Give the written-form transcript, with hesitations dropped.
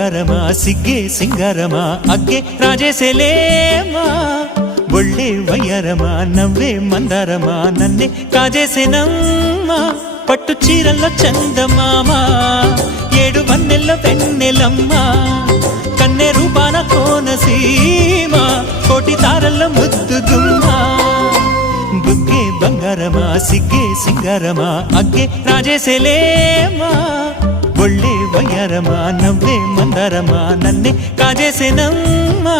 బంగారమా సిగ్గే సింగారమా అగ్గే రాజేసేలేమా ఒళ్ళే వయ్యారమా నవ్వే మందారమా నన్నే కాజేసేనమ్మా పట్టు చీరల్లో చందమామా ఏడు వన్నెల్లో వెన్నెలమ్మా కన్నె రూపాన కోనసీమ కోటి తారల్లో ముద్దుగుమ్మా బుగ్గే బంగారమా సిగ్గే సింగారమా అగ్గే రాజేసేలేమా ఒళ్ళే వయ్యారమా నవ్వే మందారమా నన్నే కాజేసేనమ్మా